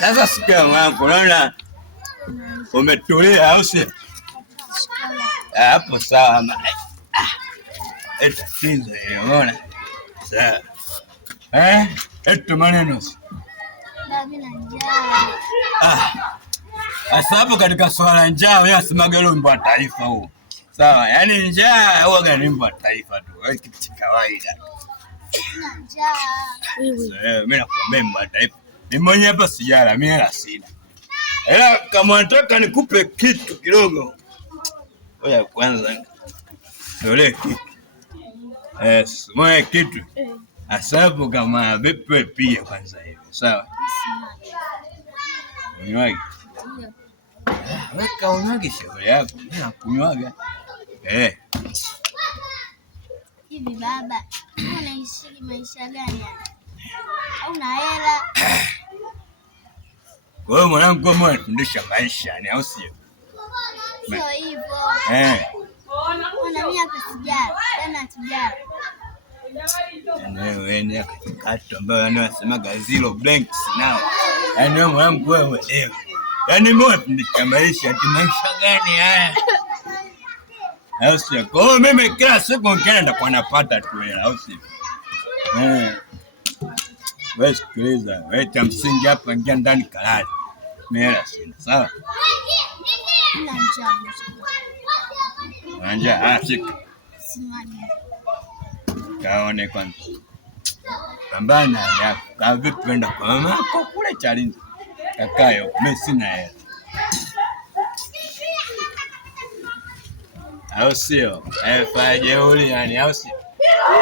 Sasa sikia mwanangu, naona umetulia au si? Hapo sawa. Tatizo unaona? Sawa. Eto maneno. Sasa hapo katika swala njaa wewe asimaga leo wimbo wa taifa huo. Sawa, yaani njaa huwa ni wimbo wa taifa tu. Wewe kitu cha kawaida. Njaa. Mimi nakwambia wimbo wa taifa. Mimi mwenyewe hapa sijala, mimi hela sina. Ila kama nataka nikupe kitu kidogo. Oya kwanza. Tole kitu. Moja kitu. Asabu kama vipi pia kwanza hivi. Sawa? Unywaji. Weka unywaji shauri yako. Mimi nakunywaga. Hivi baba, unaishi maisha gani hapa? Hauna hela. Kwa hiyo mwanangu kama unafundisha maisha ni au sio? Sio hivyo. Kuna mimi hapa sijala, tena sijala. Wewe katikati ambayo wanasemaga zero blanks now. Yaani wewe mwanangu wewe elewa. Yaani mbona tunafundisha maisha, maisha gani haya? Au sio? Kwa hiyo mimi kila siku nikienda kwa napata tu hela, au sio? Wewe sikiliza, wewe cha msingi hapa ingia ndani kalali. Mimi hela sina, sawa? Ina njaa. Njaa, shika. Simani. Kaone kwanza. Pambana yako. Kama vipi kwenda kwa mama yako kule Chalinze. Kakayo, mimi sina hela. Au sio? Fanya jeuri yani, au sio?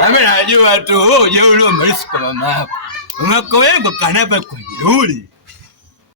Mimi najua tu wewe jeuri umelisi kwa mama yako. Mama yako kanapa kwa jeuri.